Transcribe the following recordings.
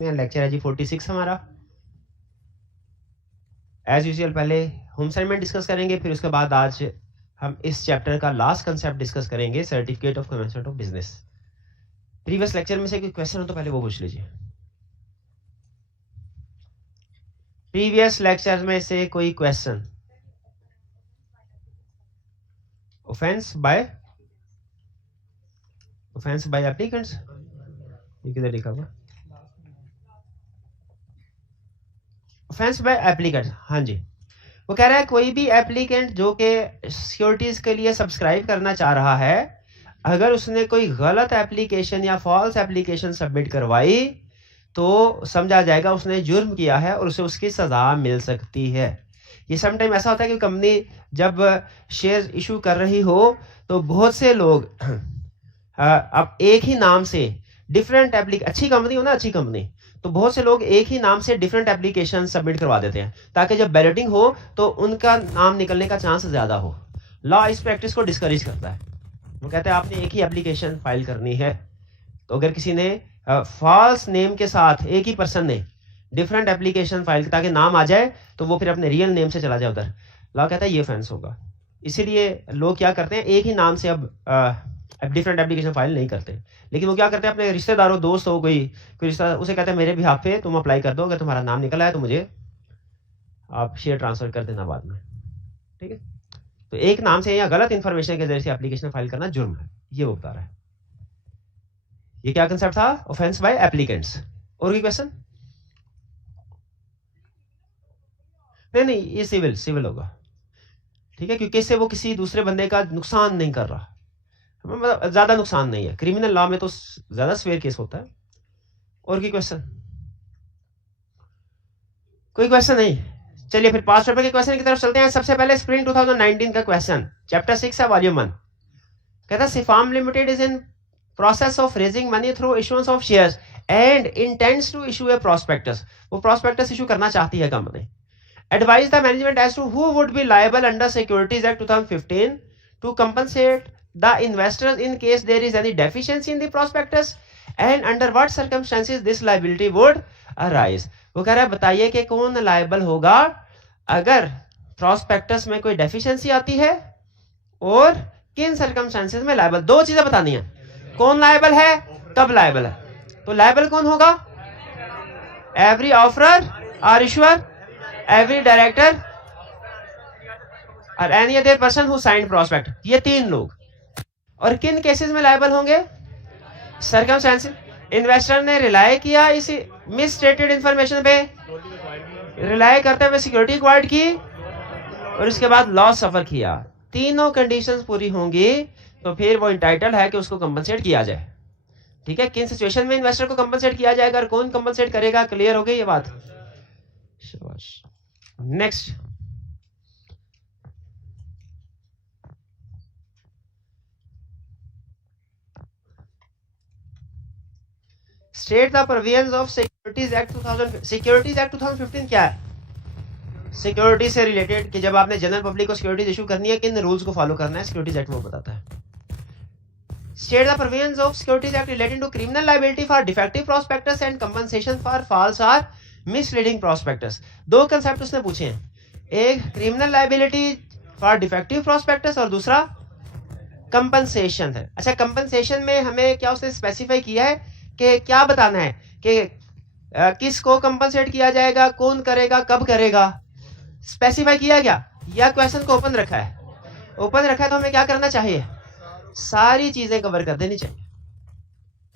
Lecture है जी 46 हमारा। As usual पहले होम असाइनमेंट डिस्कस करेंगे, फिर उसके बाद आज हम इस चैप्टर का लास्ट कंसेप्ट डिस्कस करेंगे, certificate of commencement of business. Previous lecture में से कोई क्वेश्चन हो तो पहले वो पूछ लीजिए। प्रीवियस लेक्चर में से कोई क्वेश्चन? ऑफेंस बाय एप्लीकेंट्स, ये किधर लिखा हुआ? ऑफेंस बाय एप्लीकेंट्स, हाँ जी। वो कह रहा है कोई भी एप्लीकेंट जो कि सिक्योरिटीज के लिए सब्सक्राइब करना चाह रहा है, अगर उसने कोई गलत एप्लीकेशन या फॉल्स एप्लीकेशन सबमिट करवाई तो समझा जाएगा उसने जुर्म किया है और उसे उसकी सजा मिल सकती है। ये समटाइम ऐसा होता है कि कंपनी जब शेयर इशू कर रही हो तो बहुत से लोग अब एक ही नाम से डिफरेंट अच्छी कंपनी हो ना, अच्छी कंपनी, तो बहुत से लोग एक ही नाम से डिफरेंट एप्लीकेशन सबमिट करवा देते हैं ताकि जब बैलेटिंग हो तो उनका नाम निकलने का चांस ज्यादा हो। लॉ इस प्रैक्टिस को डिस्करेज करता है। वो कहते हैं आपने एक ही एप्लीकेशन फाइल करनी है। तो अगर किसी ने फॉल्स नेम के साथ, एक ही पर्सन ने डिफरेंट एप्लीकेशन फाइल ताकि नाम आ जाए, तो वो फिर अपने रियल नेम से चला जाए उधर, लॉ कहता है ये ऑफेंस होगा। इसीलिए लोग क्या करते हैं, एक ही नाम से अब डिफरेंट एप्लीकेशन फाइल नहीं करते, लेकिन वो क्या करते हैं अपने रिश्तेदारों, दोस्त हो, कोई रिश्तेदार, उसे कहते हैं मेरे बिहाफ पे तुम अप्लाई कर दो, अगर तुम्हारा नाम निकला है तो मुझे आप शेयर ट्रांसफर कर देना बाद में, ठीक है। तो एक नाम से या गलत इंफॉर्मेशन के जरिए से एप्लीकेशन फाइल करना जुर्म है, ये वो बता रहा है। ये क्या कंसेप्ट था? Offence by applicants. और कोई क्वेश्चन? नहीं, ये सिविल होगा, ठीक है, क्योंकि इससे वो किसी दूसरे बंदे का नुकसान नहीं कर रहा, मतलब ज्यादा नुकसान नहीं है। क्रिमिनल लॉ में तो ज्यादा स्वेयर केस होता है। और कोई क्वेश्चन? कोई क्वेश्चन नहीं? चलिए फिर पास्ट पेपर के क्वेश्चन की तरफ चलते हैं। सबसे पहले स्प्रिंग 2019 का क्वेश्चन, चैप्टर 6 है, वॉल्यूम 1। कहता है Sipharm limited is in process of raising money through issuance of shares and intends to issue a prospectus. वो प्रोस्पेक्टस इशू करना चाहती है company. Advise the management as to who would be liable under securities act 2015 to compensate the investors in case there is any deficiency in the prospectus and under what circumstances this liability would arise। वो कह रहा है बताइए कि कौन liable होगा अगर prospectus में कोई डेफिशिएंसी आती है और किन सर्कमस्टेंसेस में लायबल। दो चीजें बतानी है, कौन लायबल है, कब लायबल है। तो लायबल कौन होगा? एवरी ऑफरर और इशूअर, एवरी डायरेक्टर और any other person who signed prospect, ये तीन लोग। और किन केसेस में लायबल होंगे? सर्कमस्टेंसेस, इन्वेस्टर ने रिलाय किया इस मिसस्टेटेड इंफॉर्मेशन पे, रिलाय करते हुए सिक्योरिटी एक्वायर्ड की और उसके बाद लॉस सफर किया, तीनों कंडीशंस पूरी होंगी तो फिर वो इंटाइटल है कि उसको कंपनसेट किया जाए, ठीक है। किन सिचुएशन में इन्वेस्टर को कंपनसेट किया जाएगा और कौन कंपनसेट करेगा, क्लियर हो गई ये बात। Next, state the provisions of securities act 2000। Securities act 2015 क्या है? सिक्योरिटी से रिलेटेड कि जब आपने जनरल पब्लिक को सिक्योरिटीज इशू करनी है किन रूल्स को फॉलो करना है, सिक्योरिटीज एक्ट वो बताता है। State the provisions of securities act relating to criminal liability for defective prospectus and compensation for false और मिसलीडिंग प्रोस्पेक्टस। दो कंसेप्ट उसने पूछे हैं, एक criminal liability for defective prospectus और दूसरा कंपनसेशन है। अच्छा, कंपनसेशन में हमें क्या उसने स्पेसिफाई किया है कि क्या बताना है कि किसको कंपनसेट किया जाएगा, कौन करेगा, कब करेगा, स्पेसिफाई किया क्या? या क्वेश्चन को ओपन रखा है? ओपन रखा है तो हमें क्या करना चाहिए? सारी चीजें कवर कर देनी चाहिए,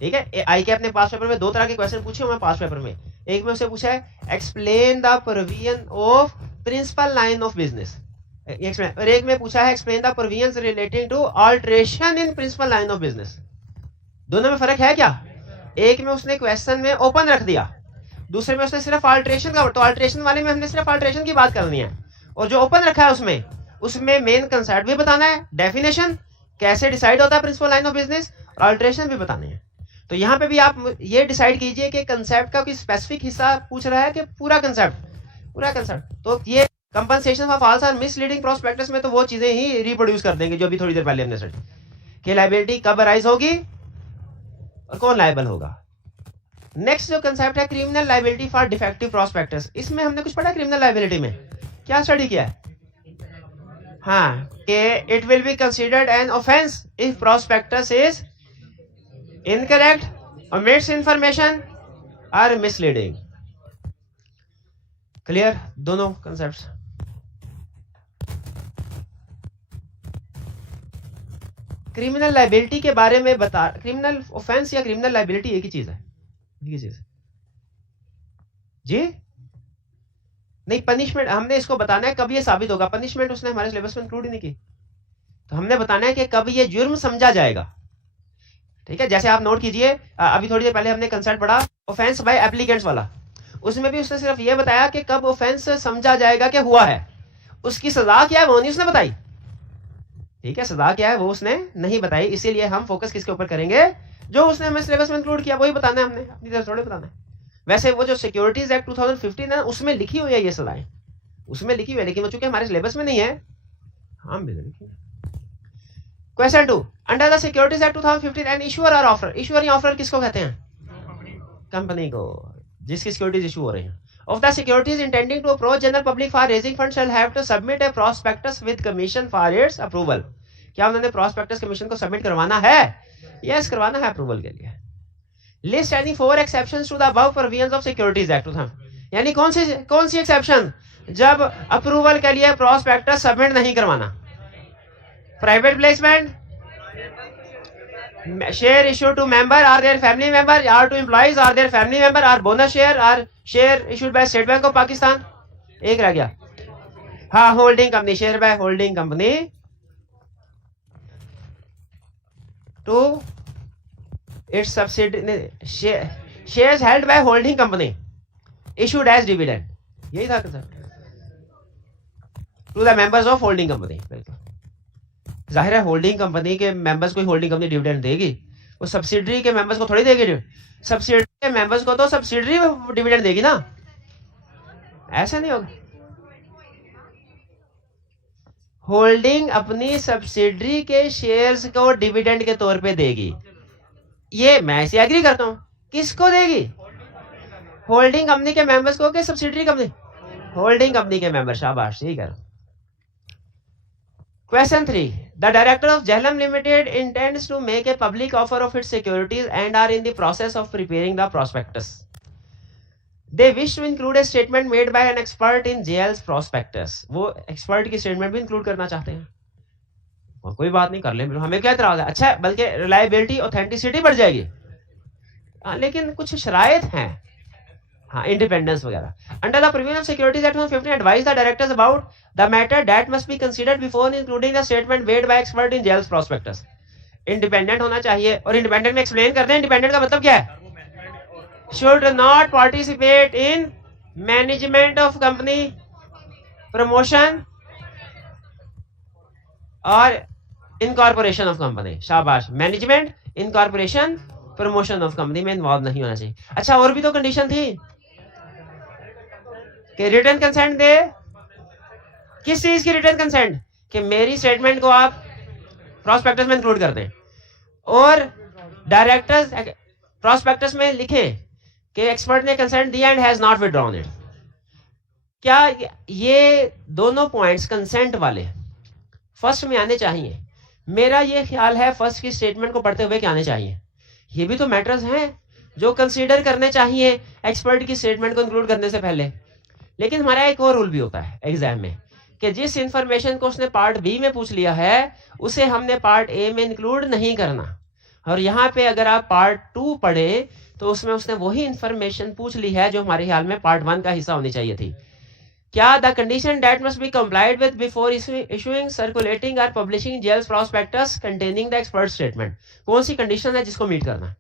ठीक है। आई के अपने पास पेपर में दो तरह के क्वेश्चन पूछे हुए पास पेपर में। एक में उसे पूछा है explain the provision of principal line of business, और एक में पूछा है explain the provisions relating to alteration in principal line of business. दोनों में फर्क है क्या? एक में उसने क्वेश्चन में ओपन रख दिया, दूसरे में उसने सिर्फ अल्टरेशन का, तो अल्टरेशन वाले में हमने सिर्फ अल्टरेशन की बात करनी है, और जो ओपन रखा है उसमें मेन कंसेप्ट भी बताना है, डेफिनेशन कैसे डिसाइड होता है प्रिंसिपल लाइन ऑफ बिजनेस, और अल्टरेशन भी बतानी है। तो यहाँ पे भी आप ये डिसाइड कीजिए कि कंसेप्ट का कोई स्पेसिफिक हिस्सा पूछ रहा है कि पूरा कंसेप्ट। तो ये कंपनसेशन फॉर फॉल्स और मिसलीडिंग प्रोस्पेक्टस में तो वो चीजें ही रिप्रोड्यूस कर देंगे जो अभी थोड़ी देर पहले हमने स्टडी कि लायबिलिटी कब अराइज होगी और कौन लायबल होगा। नेक्स्ट जो कंसेप्ट है criminal liability for defective prospectus, इसमें हमने कुछ पढ़ा क्रिमिनल लायबिलिटी में, क्या स्टडी किया है? हाँ, कि it will be considered an offence if prospectus is incorrect, omits information और मिसलीडिंग। क्लियर दोनों कंसेप्ट्स? क्रिमिनल लायबिलिटी के बारे में बता, क्रिमिनल ऑफेंस या क्रिमिनल लायबिलिटी एक ही चीज है, जी नहीं। पनिशमेंट हमने इसको बताना है कब ये साबित होगा, पनिशमेंट उसने हमारे सिलेबस में इंक्लूड ही नहीं की, तो हमने बताना है कि कब ये जुर्म समझा जाएगा। ठीक है, जैसे आप नोट कीजिए, अभी थोड़ी देर पहले हमने कंसेप्ट पढ़ा ऑफेंस बाय एप्लीकेंट्स वाला, उसमें भी उसने सिर्फ ये बताया कि कब ऑफेंस समझा जाएगा कि हुआ है, उसकी सजा क्या है वो नहीं उसने बताई। ठीक है, सजा क्या है वो उसने नहीं बताई, इसीलिए हम फोकस किसके ऊपर करेंगे, जो उसने हमें सिलेबस में इंक्लूड किया वही बताना है, हमने अपनी तरफ थोड़े बताना है। वैसे वो जो सिक्योरिटीज एक्ट 2015 है उसमें लिखी हुई है ये सजाएं, उसमें लिखी हुई है, लेकिन वो चूंकि हमारे सिलेबस में नहीं है हम भी लिखेंगे। Question 2, under the securities act 2015 an issuer और ऑफर, इशूअर या ऑफर किसको कहते हैं? कंपनी को, जिसकी सिक्योरिटीज इशू हो रही हैं। Of the securities intending to approach general public for raising fund shall have to submit a prospectus with commission for its approval. क्या उन्होंने प्रोस्पेक्टस कमीशन को सबमिट करवाना है? यस, करवाना है अप्रूवल के लिए। List any 4 exceptions to the above provisions of securities act, यानी कौन सी एक्सेप्शन जब अप्रूवल के लिए प्रोस्पेक्टस सबमिट नहीं करवाना? Private placement, share issued to member or their family member or to employees or their family member or bonus share or share issued by State Bank of Pakistan। एक रह गया, हाँ, holding company, share by holding company to its subsidy, shares held by holding company issued as dividend, यही था to the members of holding company. बिल्कुल जाहिर है holding company के मेंबर्स को होल्डिंग कंपनी डिविडेंड देगी, वो सब्सिडरी के मेंबर्स को थोड़ी देगी, सब्सिडरी के मेंबर्स को तो सब्सिडरी डिविडेंड देगी ना, ऐसा नहीं होगा। होल्डिंग अपनी सब्सिडरी के शेयर्स को डिविडेंड के तौर पे देगी, ये मैं इसे एग्री करता हूं। किसको देगी? होल्डिंग कंपनी के मेंबर्स को, के सब्सिडरी कंपनी? होल्डिंग कंपनी के मेंबर, शाबाश, ठीक है। Question 3. The director of Jhelum Limited intends to make a public offer of its securities and are in the process of preparing the prospectus. They wish to include a statement made by an expert in JL's prospectus. वो expert की statement भी include करना चाहते हैं, कोई बात नहीं, कर लें, हमें क्या इतराज है। अच्छा, बल्कि reliability, authenticity बढ़ जाएगी, लेकिन कुछ शराइत हैं, हाँ, इंडिपेंडेंस वगैरह। Under the provision of securities act 2015 advise the directors about the matter that must be considered before including the statement made by expert in जेल्स प्रोस्पेक्टस। इंडिपेंडेंट होना चाहिए, और इंडिपेंडेंट में एक्सप्लेन करते हैं इंडिपेंडेंट का मतलब क्या है। Should not participate in management of company, promotion और इनकॉर्पोरेशन ऑफ कंपनी, शाबाश, management, incorporation, promotion of company में इन्वॉल्व नहीं होना चाहिए। अच्छा, और भी तो कंडीशन थी कि रिटर्न कंसेंट दे, किस चीज की रिटर्न कंसेंट, कि मेरी स्टेटमेंट को आप प्रोस्पेक्टस में इंक्लूड कर दें, और डायरेक्टर्स प्रोस्पेक्टस में लिखें कि एक्सपर्ट ने कंसेंट दिया and has not withdrawn it. क्या ये दोनों पॉइंट्स कंसेंट वाले फर्स्ट में आने चाहिए? मेरा ये ख्याल है फर्स्ट की स्टेटमेंट को पढ़ते हुए क्या आने चाहिए। ये भी तो मैटर्स हैं जो कंसीडर करने चाहिए एक्सपर्ट की स्टेटमेंट को इंक्लूड करने से पहले। लेकिन हमारा एक और रूल भी होता है एग्जाम में, कि जिस इंफॉर्मेशन को उसने पार्ट बी में पूछ लिया है उसे हमने पार्ट ए में इंक्लूड नहीं करना। और यहाँ पे अगर आप पार्ट 2 पढ़े तो उसमें उसने वही इंफॉर्मेशन पूछ ली है जो हमारे ख्याल में पार्ट 1 का हिस्सा होनी चाहिए थी। क्या the condition that must be complied with before issuing, circulating और पब्लिशिंग जेल्स prospectus containing the expert statement, कौन सी कंडीशन है जिसको मीट करना है?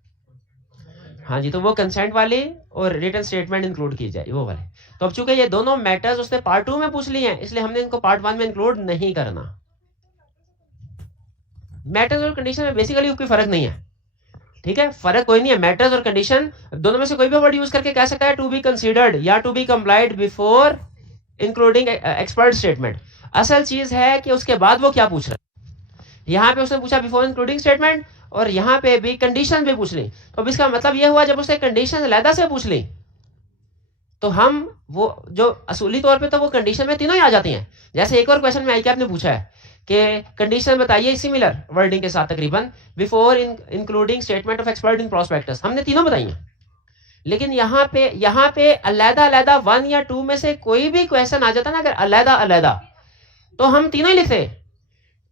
हाँ जी, तो वो कंसेंट वाली और रिटन स्टेटमेंट इंक्लूड की जाए, वो वाले। तो अब चूंकि ये दोनों मैटर्स उसने पार्ट 2 में पूछ लिए हैं, इसलिए हमने इनको पार्ट 1 में इंक्लूड नहीं करना। मैटर्स और कंडीशन में बेसिकली कोई फर्क नहीं है, ठीक है, फर्क कोई नहीं है। मैटर्स और कंडीशन दोनों में से कोई भी वर्ड यूज करके कह सकता है टू बी कंसीडर्ड या to be complied before including expert statement. असल चीज है कि उसके बाद वो क्या पूछ रहा है। यहाँ पे उसने पूछा बिफोर इंक्लूडिंग स्टेटमेंट, और यहाँ पे भी कंडीशन भी पूछ ली, तो अब इसका मतलब ये हुआ जब उसने कंडीशन अलहदा से पूछ ली तो हम वो जो असूली तौर पे तो वो कंडीशन में तीनों ही आ जाती हैं। जैसे एक और क्वेश्चन में आई कि आपने पूछा है कि कंडीशन बताइए सिमिलर वर्डिंग के साथ तकरीबन before including statement of expert in prospectus, हमने तीनों बताई हैं। लेकिन यहाँ पे अलहदा अलहदा 1 या 2 में से कोई भी क्वेश्चन आ जाता ना अगर अलहदा अलहदा, तो हम तीनों ही लिखते।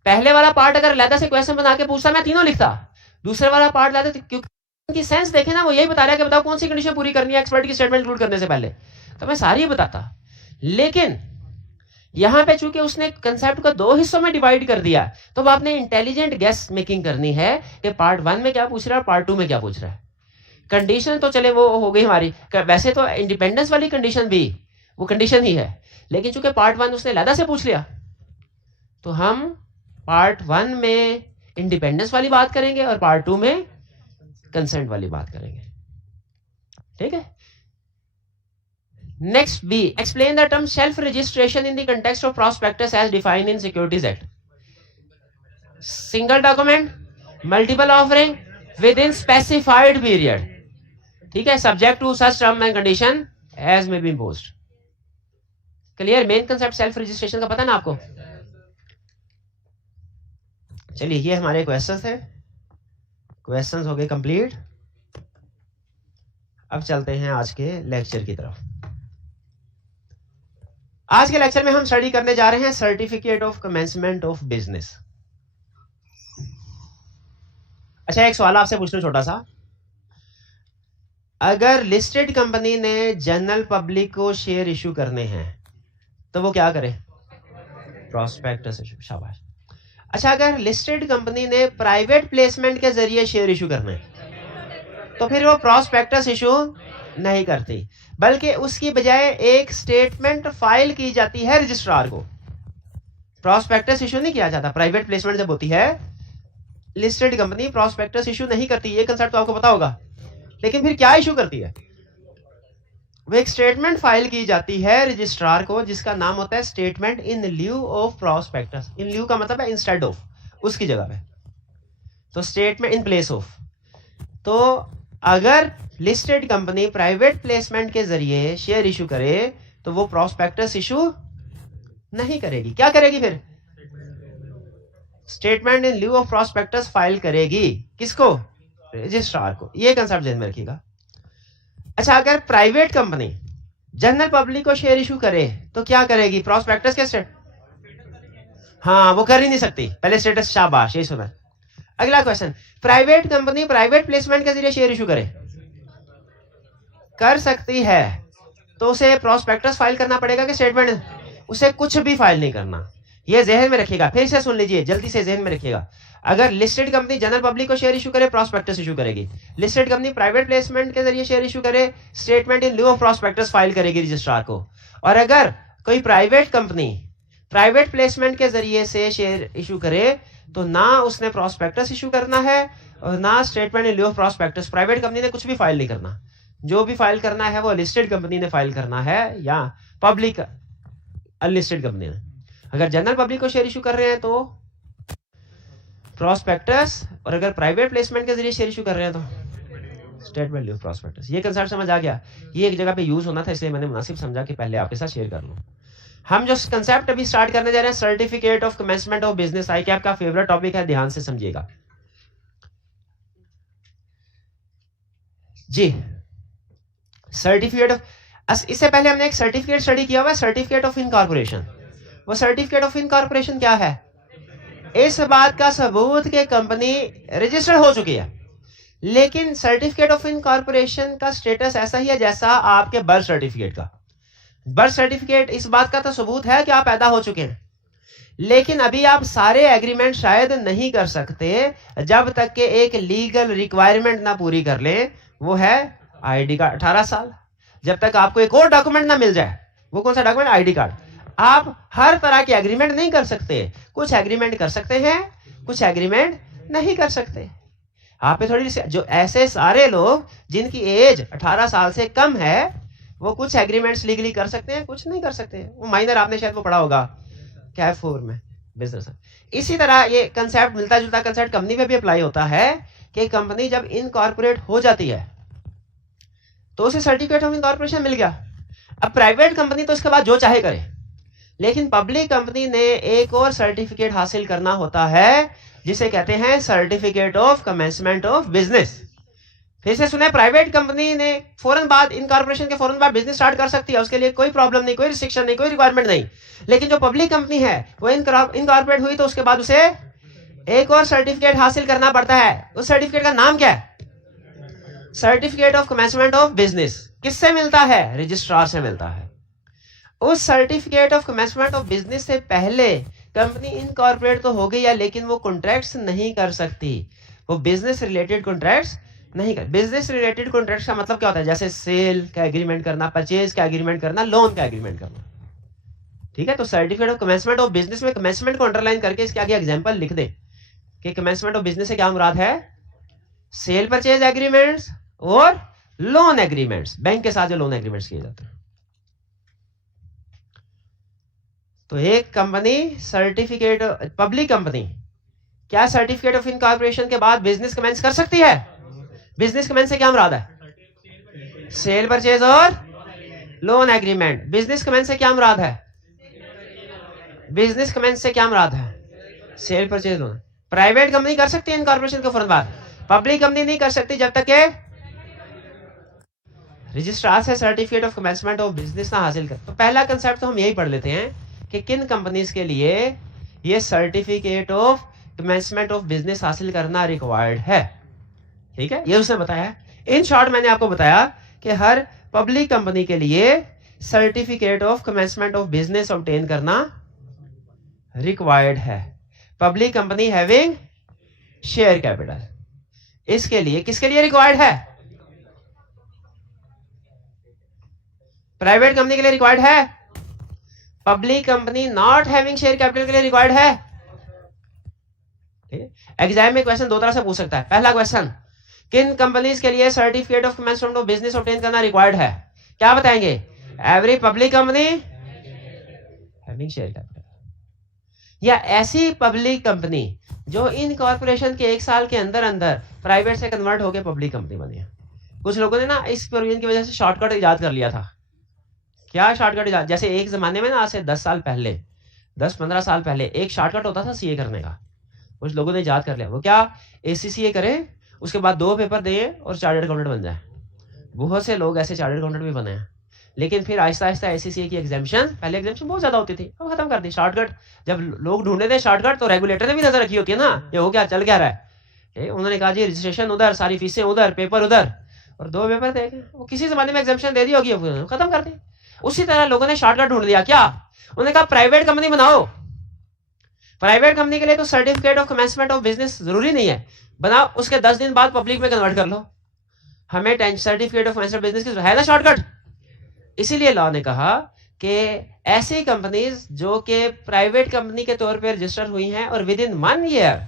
पहले वाला पार्ट अगर अलहदा से क्वेश्चन बना के पूछता मैं तीनों लिखता, दूसरे वाला पार्ट लाते क्योंकि उनकी सेंस देखे ना, वो यही बता रहा है कि बताओ कौन सी कंडीशन पूरी करनी है एक्सपर्ट की स्टेटमेंट इंक्लूड करने से पहले, तो मैं सारी बताता। लेकिन यहां पे चूंकि उसने कंसेप्ट को 2 हिस्सों में डिवाइड कर दिया, तो आपने इंटेलिजेंट गेस मेकिंग करनी है कि पार्ट 1 में क्या पूछ रहा है, पार्ट 2 में क्या पूछ रहा है। कंडीशन तो चले वो हो गई हमारी, वैसे तो इंडिपेंडेंस वाली कंडीशन भी वो कंडीशन ही है, लेकिन चूंकि पार्ट 1 उसने अलहदा से पूछ लिया तो हम पार्ट 1 में इंडिपेंडेंस वाली बात करेंगे और पार्ट 2 में कंसेंट वाली बात करेंगे। ठीक है। Next B, explain the term self registration in the context of prospectus as defined in securities act. Single document, multiple offering within specified period, ठीक है, subject to such term and condition as may be imposed. Clear. Main concept self registration का पता ना आपको। चलिए ये हमारे questions थे, क्वेश्चंस हो गए कंप्लीट। अब चलते हैं आज के लेक्चर की तरफ। आज के लेक्चर में हम स्टडी करने जा रहे हैं certificate of commencement of business. अच्छा, एक सवाल आपसे पूछ लूं छोटा सा, अगर लिस्टेड कंपनी ने जनरल पब्लिक को शेयर इशू करने हैं तो वो क्या करे? Prospectus issue. शाबाश। अच्छा, अगर लिस्टेड कंपनी ने प्राइवेट प्लेसमेंट के जरिए शेयर इशू करने तो फिर वो प्रॉस्पेक्टस इशू नहीं करती, बल्कि उसकी बजाय एक स्टेटमेंट फाइल की जाती है रजिस्ट्रार को। प्रॉस्पेक्टस इशू नहीं किया जाता। प्राइवेट प्लेसमेंट जब होती है, लिस्टेड कंपनी प्रॉस्पेक्टस इशू नहीं करती, ये कंसेप्ट तो आपको पता होगा। लेकिन फिर क्या इशू करती है? वो एक स्टेटमेंट फाइल की जाती है रजिस्ट्रार को जिसका नाम होता है statement in lieu of prospectus. In lieu का मतलब है इंस्टेड ऑफ, उसकी जगह पे, तो स्टेटमेंट इन प्लेस ऑफ। तो अगर लिस्टेड कंपनी प्राइवेट प्लेसमेंट के जरिए शेयर इशू करे तो वो प्रॉस्पेक्टस इशू नहीं करेगी। क्या करेगी फिर? Statement in lieu of prospectus file करेगी। किसको? रजिस्ट्रार को। ये कंसेप्ट ध्यान में रखिएगा। अच्छा, अगर प्राइवेट कंपनी जनरल पब्लिक को शेयर इशू करे तो क्या करेगी? प्रॉस्पेक्टस के स्टेट, हाँ वो कर ही नहीं सकती। पहले स्टेटस, शाबाश, यही सुना। अगला question, private company private placement के जरिए शेयर इशू करे, कर सकती है, तो उसे प्रॉस्पेक्टस फाइल करना पड़ेगा कि स्टेटमेंट? उसे कुछ भी फाइल नहीं करना। ये जहन में रखिएगा, फिर से सुन लीजिए, जल्दी से जहन में रखिएगा। अगर लिस्टेड कंपनी जनरल पब्लिक को शेयर इशू करे, प्रॉस्पेक्टस इशू करेगी। लिस्टेड कंपनी प्राइवेट प्लेसमेंट के जरिए शेयर इशू करे, statement in lieu of prospectus file करेगी रजिस्ट्रार को। और अगर कोई प्राइवेट कंपनी प्राइवेट प्लेसमेंट के जरिए से शेयर इशू करे तो ना उसने प्रॉस्पेक्टस इशू करना है और ना statement in lieu of prospectus. Private company ने कुछ भी फाइल नहीं करना। जो भी फाइल करना है वो लिस्टेड कंपनी ने फाइल करना है या पब्लिक अनलिस्टेड कंपनी ने। अगर जनरल पब्लिक को शेयर इशू कर रहे हैं तो प्रॉस्पेक्टस, और अगर प्राइवेट प्लेसमेंट के जरिए शेयर इशू कर रहे हैं तो स्टेटमेंट ल्यू ऑफ प्रॉस्पेक्टस। ये कंसेप्ट समझ आ गया? ये एक जगह पे यूज होना था, इसलिए मैंने मुनासिब समझा कि पहले आपके साथ शेयर कर लूं। हम जो कंसेप्ट अभी स्टार्ट करने जा रहे हैं certificate of commencement of business, I क्या आपका फेवरेट टॉपिक है, ध्यान से समझिएगा जी। सर्टिफिकेट ऑफ, इससे पहले हमने एक सर्टिफिकेट स्टडी किया हुआ है, सर्टिफिकेट ऑफ इनकॉर्पोरेशन। वो सर्टिफिकेट ऑफ इनकॉर्पोरेशन क्या है? इस बात का सबूत कि कंपनी रजिस्टर्ड हो चुकी है। लेकिन सर्टिफिकेट ऑफ इनकॉर्पोरेशन का स्टेटस ऐसा ही है जैसा आपके बर्थ सर्टिफिकेट का। बर्थ सर्टिफिकेट इस बात का तो सबूत है कि आप पैदा हो चुके हैं, लेकिन अभी आप सारे एग्रीमेंट शायद नहीं कर सकते जब तक कि एक लीगल रिक्वायरमेंट ना पूरी कर लें, वो है आईडी कार्ड। 18 साल जब तक आपको एक और डॉक्यूमेंट ना मिल जाए। वो कौन सा डॉक्यूमेंट? ID card. आप हर तरह के एग्रीमेंट नहीं कर सकते। कुछ एग्रीमेंट कर सकते हैं, कुछ एग्रीमेंट नहीं कर सकते। आप पे थोड़ी, जो ऐसे सारे लोग जिनकी एज 18 साल से कम है वो कुछ एग्रीमेंट्स लीगली कर सकते हैं, कुछ नहीं कर सकते। वो माइनर आपने शायद वो पढ़ा होगा कैफ 4 में, बिजनेस। इसी तरह ये कंसेप्ट मिलता जुलता कंसेप्ट कंपनी में भी अप्लाई होता है कि कंपनी जब इनकॉर्पोरेट हो जाती है तो उसे सर्टिफिकेट ऑफ इनकॉर्पोरेशन मिल गया। अब प्राइवेट कंपनी तो इसके बाद जो चाहे करे, लेकिन पब्लिक कंपनी ने एक और सर्टिफिकेट हासिल करना होता है जिसे कहते हैं certificate of commencement of business. फिर से सुने, प्राइवेट कंपनी ने फौरन बाद इनकॉर्पोरेशन के फौरन बाद बिजनेस स्टार्ट कर सकती है, उसके लिए कोई प्रॉब्लम नहीं, कोई रिस्ट्रिक्शन नहीं, कोई रिक्वायरमेंट नहीं। लेकिन जो पब्लिक कंपनी है वो इनकॉर्पोरेट हुई तो उसके बाद उसे एक और सर्टिफिकेट हासिल करना पड़ता है। उस सर्टिफिकेट का नाम क्या है? Certificate of commencement of business. किससे मिलता है? रजिस्ट्रार से मिलता है। उस certificate of commencement of business से पहले कंपनी इनकॉर्पोरेट तो हो गई है, लेकिन वो कॉन्ट्रैक्ट्स नहीं कर सकती, वो बिजनेस रिलेटेड कॉन्ट्रैक्ट्स नहीं कर। बिजनेस रिलेटेड कॉन्ट्रैक्ट्स का मतलब क्या होता है? जैसे सेल का एग्रीमेंट करना, परचेज का एग्रीमेंट करना, लोन का एग्रीमेंट करना। ठीक है, तो certificate of commencement of business में कमेंसमेंट को अंडरलाइन करके इसके आगे एग्जांपल लिख दे कि कमेंसमेंट ऑफ बिजनेस से क्या मुराद है? सेल परचेज एग्रीमेंट्स और लोन एग्रीमेंट्स, बैंक के साथ जो लोन एग्रीमेंट्स किए जाते हैं। तो एक कंपनी सर्टिफिकेट, पब्लिक कंपनी क्या सर्टिफिकेट ऑफ इनकॉर्पोरेशन के बाद बिजनेस कमेंस कर सकती है? बिजनेस कमेंस से क्या मुराद है? सेल परचेज और लोन एग्रीमेंट। बिजनेस कमेंस से क्या मुराद है? बिजनेस कमेंस से क्या मुराद है? Cell purchase loan. Private company कर सकती है इनकॉर्पोरेशन के फौरन बाद, पब्लिक कंपनी नहीं कर सकती जब तक के रजिस्ट्रार से certificate of commencement of business ना हासिल कर। तो पहला कंसेप्ट तो हम यही पढ़ लेते हैं कि किन कंपनीज के लिए ये certificate of commencement of business हासिल करना रिक्वायर्ड है। ठीक है, ये उसने बताया। इन शॉर्ट मैंने आपको बताया कि हर पब्लिक कंपनी के लिए certificate of commencement of business obtain करना रिक्वायर्ड है। Public company having share capital, इसके लिए किसके लिए रिक्वायर्ड है? प्राइवेट कंपनी के लिए रिक्वायर्ड है। Public company not having share capital के लिए रिक्वायर्ड है। एग्जाम में क्वेश्चन दो तरह से पूछ सकता है। पहला क्वेश्चन, किन कंपनीज के लिए certificate of commencement of business obtain करना रिक्वायर्ड है? क्या बताएंगे? Every public company having share capital, या ऐसी पब्लिक कंपनी जो इनकॉर्पोरेशन के 1 साल के अंदर अंदर प्राइवेट से कन्वर्ट होकर पब्लिक कंपनी बनी है। कुछ लोगों ने ना इस प्रोविजन की वजह से शॉर्टकट इजाद कर लिया था। क्या शॉर्टकट इजाद? जैसे एक जमाने में ना, आज से 10 साल पहले, 10-15 साल पहले एक शॉर्टकट होता था सीए करने का, कुछ लोगों ने इजाद कर लिया। वो क्या? एसीसीए करें, उसके बाद 2 पेपर दें और चार्टर्ड अकाउंटेंट बन जाए। बहुत से लोग ऐसे चार्टर्ड अकाउंटेंट भी बने हैं, लेकिन फिर आहिस्ता आहिस्ता एसीसीए की एग्जामिशन, पहले एग्जामिशन बहुत ज्यादा होती थी, अब खत्म कर दी। शॉर्टकट जब लोग ढूंढे थे शॉर्टकट, तो रेगुलेटर ने भी नजर रखी होती है ना, ये हो क्या, चल क्या रहा है। उन्होंने कहा जी रजिस्ट्रेशन उधर, सारी फीसें उधर, पेपर उधर, और 2 पेपर थे। वो किसी जमाने में एग्जामिशन दे दी होगी, खत्म कर दी। उसी तरह लोगों ने शॉर्टकट ढूंढ लिया। क्या? उन्होंने कहा प्राइवेट कंपनी बनाओ। प्राइवेट कंपनी के लिए तो certificate of commencement of business जरूरी नहीं है, बनाओ, उसके 10 दिन बाद पब्लिक में कन्वर्ट कर लो। हमें सर्टिफिकेट ऑफ कमेंसमेंट बिजनेस की है ना शॉर्टकट। इसीलिए लॉ ने कहा कि ऐसी कंपनीज जो कि प्राइवेट कंपनी के तौर पर रजिस्टर हुई हैं और with in 1 year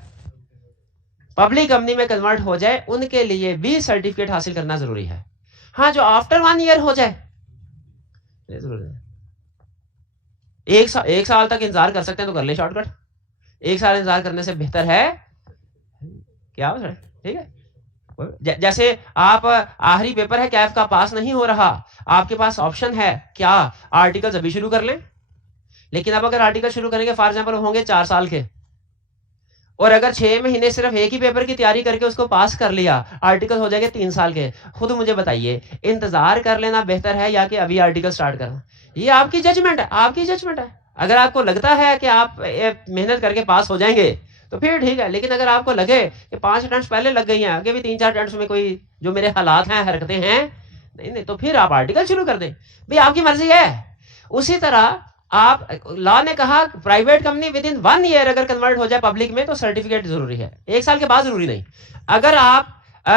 public company में कन्वर्ट हो जाए, उनके लिए भी सर्टिफिकेट हासिल करना जरूरी है। हाँ, जो आफ्टर 1 ईयर हो जाए जरूरी है। एक साल तक इंतजार कर सकते हैं तो कर ले शॉर्टकट। 1 साल इंतजार करने से बेहतर है क्या? ठीक है, जैसे आप आखिरी पेपर है, कैफ का पास नहीं हो रहा, आपके पास ऑप्शन है क्या? आर्टिकल्स अभी शुरू कर लें, लेकिन अब अगर आर्टिकल शुरू करेंगे फॉर एग्जांपल होंगे 4 साल के, और अगर 6 महीने सिर्फ एक ही पेपर की तैयारी करके उसको पास कर लिया, आर्टिकल हो जाएंगे 3 साल के। खुद मुझे बताइए, इंतजार कर लेना बेहतर है या कि अभी आर्टिकल स्टार्ट करना? ये आपकी जजमेंट है, आपकी जजमेंट है। अगर आपको लगता है कि आप मेहनत करके पास हो जाएंगे तो फिर ठीक है, लेकिन अगर आपको लगे कि 5 अटेम्प्ट्स पहले लग गई हैं, आगे भी 3-4 अटेम्प्ट्स में कोई जो मेरे हालात हैं, हरकतें हैं, नहीं, तो फिर आप आर्टिकल शुरू कर दें, भाई आपकी मर्जी है। उसी तरह आप, लॉ ने कहा private company with in 1 year अगर कन्वर्ट हो जाए पब्लिक में तो सर्टिफिकेट जरूरी है, 1 साल के बाद जरूरी नहीं। अगर आप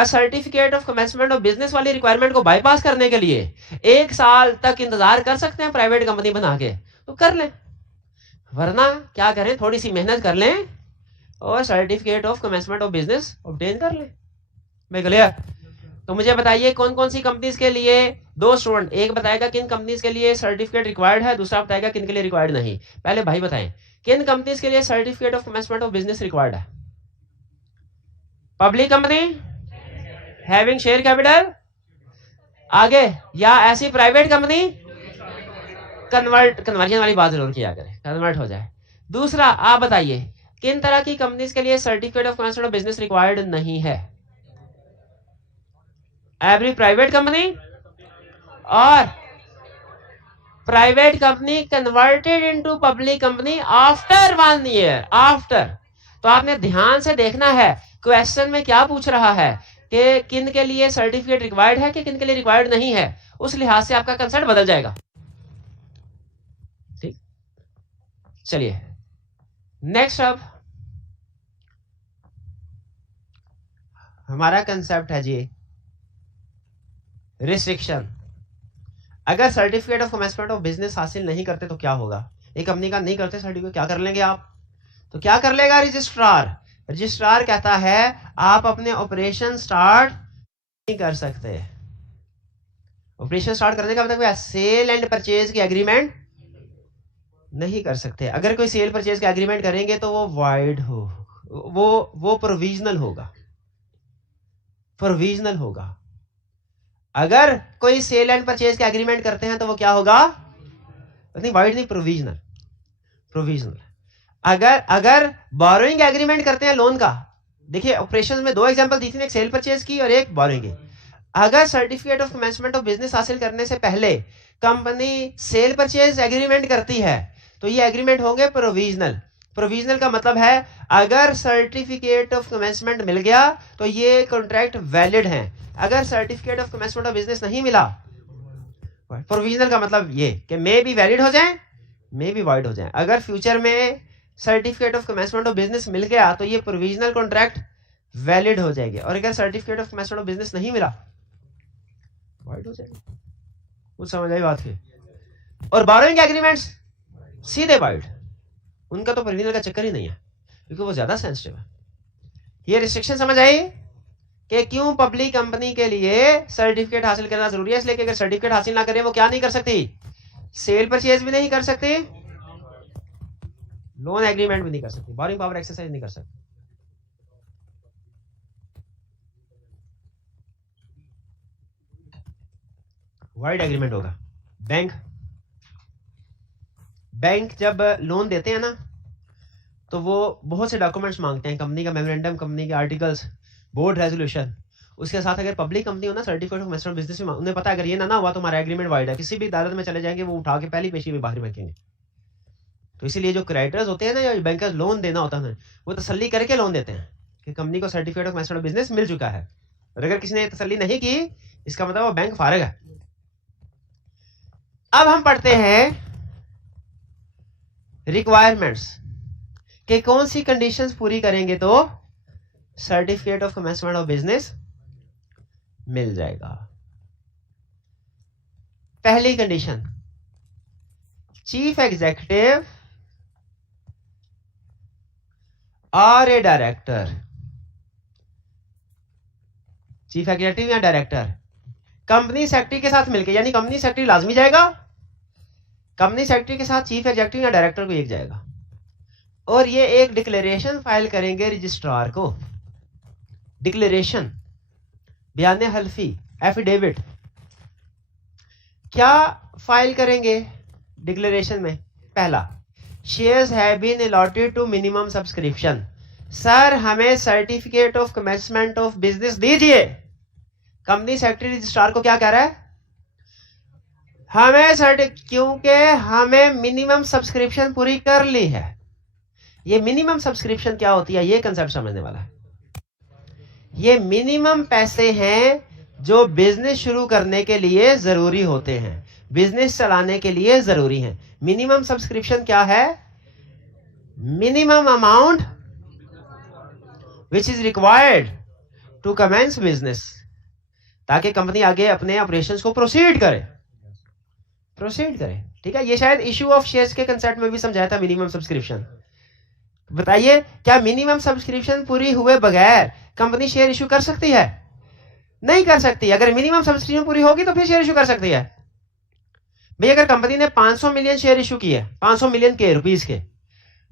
certificate of commencement of business वाली रिक्वायरमेंट को बाईपास करने के लिए 1 साल तक इंतजार कर सकते हैं प्राइवेट कंपनी बना के, तो कर लें, वरना क्या करें, थोड़ी सी मेहनत कर लें और certificate of commencement of business obtain कर लें। मैं क्लियर? तो मुझे बताइए कौन कौन सी कंपनीज के लिए दो स्टूडेंट, एक बताएगा किन कंपनीज के लिए सर्टिफिकेट रिक्वायर्ड है, दूसरा बताएगा किन के लिए रिक्वायर्ड नहीं। पहले भाई बताएं किन कंपनीज के लिए certificate of commencement of business required है? Public company having share capital, आगे या ऐसी प्राइवेट कंपनी कन्वर्जन वाली बात जरूर किया करें, कन्वर्ट हो जाए। दूसरा आप बताइए किन तरह की कंपनीज के लिए certificate of commencement of business required नहीं है? एवरी प्राइवेट कंपनी और private company converted into public company after 1 year, after. तो आपने ध्यान से देखना है क्वेश्चन में क्या पूछ रहा है कि किन के लिए सर्टिफिकेट रिक्वायर्ड है कि किन के लिए रिक्वायर्ड नहीं है, उस लिहाज से आपका कंसेप्ट बदल जाएगा। ठीक, चलिए नेक्स्ट। अब हमारा कंसेप्ट है जी रिस्ट्रिक्शन। अगर certificate of commencement of business हासिल नहीं करते तो क्या होगा? एक कंपनी का नहीं करते सर्टिफिकेट, क्या कर लेंगे आप? तो क्या कर लेगा रजिस्ट्रार? रजिस्ट्रार कहता है आप अपने ऑपरेशन स्टार्ट नहीं कर सकते। ऑपरेशन स्टार्ट करने का मतलब सेल एंड परचेज की एग्रीमेंट नहीं कर सकते। अगर कोई सेल परचेज का एग्रीमेंट करेंगे तो वो वाइड हो, वो प्रोविजनल होगा, प्रोविजनल होगा। अगर कोई सेल एंड परचेज का एग्रीमेंट करते हैं तो वो क्या होगा? नहीं वाइड नहीं, प्रोविजनल, प्रोविजनल। अगर बोरोइंग एग्रीमेंट करते हैं लोन का, देखिए ऑपरेशन में 2 एग्जांपल दी थी, एक सेल परचेज की और एक बोरोइंग की। अगर certificate of commencement of business हासिल करने से पहले कंपनी सेल परचेज एग्रीमेंट करती है तो ये एग्रीमेंट होंगे प्रोविजनल। प्रोविजनल का मतलब है अगर सर्टिफिकेट ऑफ कमेंसमेंट मिल गया तो ये कॉन्ट्रैक्ट वैलिड है। अगर certificate of commencement of business नहीं मिला, प्रोविजनल का मतलब ये कि मे भी वैलिड हो जाए, मे भी वाइड हो जाए। अगर फ्यूचर में certificate of commencement of business मिल गया तो ये प्रोविजनल कॉन्ट्रैक्ट वैलिड हो जाएगी, और अगर certificate of commencement of business नहीं मिला वाइड हो जाएगी। कुछ समझ आई बात की? और बोरोइंग एग्रीमेंट्स सीधे वाइड, उनका तो प्रोविजनल का चक्कर ही नहीं है क्योंकि वो ज्यादा सेंसिटिव है। ये रिस्ट्रिक्शन समझ आई कि क्यों पब्लिक कंपनी के लिए सर्टिफिकेट हासिल करना जरूरी है? इसलिए कि अगर सर्टिफिकेट हासिल ना करें वो क्या नहीं कर सकती? सेल परचेज भी नहीं कर सकती, लोन एग्रीमेंट भी नहीं कर सकती, बोरोइंग पावर एक्सरसाइज नहीं कर सकती। वाइड एग्रीमेंट होगा। बैंक जब लोन देते हैं ना तो वो बहुत से डॉक्यूमेंट्स मांगते हैं, कंपनी का मेमोरेंडम, कंपनी के आर्टिकल्स, बोर्ड रेजोल्यूशन। उसके साथ अगर पब्लिक कंपनी हो ना, certificate of commencement of business में उन्हें पता है अगर ये ना हुआ तो हमारा एग्रीमेंट वाइड है, किसी भी अदालत में चले जाएंगे वो उठा के पहली पेशी में बाहर रखेंगे। तो इसीलिए जो क्रेडिटर्स होते हैं ना, या बैंकर्स लोन देना होता है, वो तसल्ली करके लोन देते हैं कि कंपनी को certificate of commencement of business मिल चुका है। और अगर किसी ने तसल्ली नहीं की इसका मतलब वो बैंक फारिग है। अब हम पढ़ते हैं रिक्वायरमेंट्स कि कौन सी कंडीशंस पूरी करेंगे तो certificate of commencement of business मिल जाएगा। पहली कंडीशन, चीफ एग्जीक्यूटिव और ए डायरेक्टर, चीफ एग्जीक्यूटिव या डायरेक्टर कंपनी सेक्रेटरी के साथ मिलकर, यानी कंपनी सेक्रेटरी लाजमी जाएगा, कंपनी सेक्रेटरी के साथ चीफ एग्जीक्यूटिव या डायरेक्टर को एक जाएगा, और ये एक डिक्लेरेशन फाइल करेंगे रजिस्ट्रार को। डिक्लेरेशन, बयान हल्फी, एफिडेविट। क्या फाइल करेंगे डिक्लेरेशन में? पहला, shares have been allotted to minimum subscription. Sir हमें certificate of commencement of business दीजिए। कंपनी सेक्रेटरी रजिस्ट्रार को क्या कह रहा है? हमें क्योंकि हमें मिनिमम सब्सक्रिप्शन पूरी कर ली है। ये मिनिमम सब्सक्रिप्शन क्या होती है ये कंसेप्ट समझने वाला है। ये मिनिमम पैसे हैं जो बिजनेस शुरू करने के लिए जरूरी होते हैं, बिजनेस चलाने के लिए जरूरी हैं। मिनिमम सब्सक्रिप्शन क्या है? Minimum amount which is required to commence business, ताकि कंपनी आगे अपने ऑपरेशंस को प्रोसीड करे। ठीक है, ये शायद इश्यू ऑफ शेयर्स के कंसेप्ट में भी समझाया था मिनिमम सब्सक्रिप्शन। बताइए क्या मिनिमम सब्सक्रिप्शन पूरी हुए बगैर कंपनी शेयर इशू कर सकती है? नहीं कर सकती। अगर मिनिमम सब्सक्रिप्शन पूरी होगी तो फिर शेयर इशू कर सकती है। भाई अगर कंपनी ने 500 मिलियन शेयर इशू किए, 500 मिलियन के रुपीस के,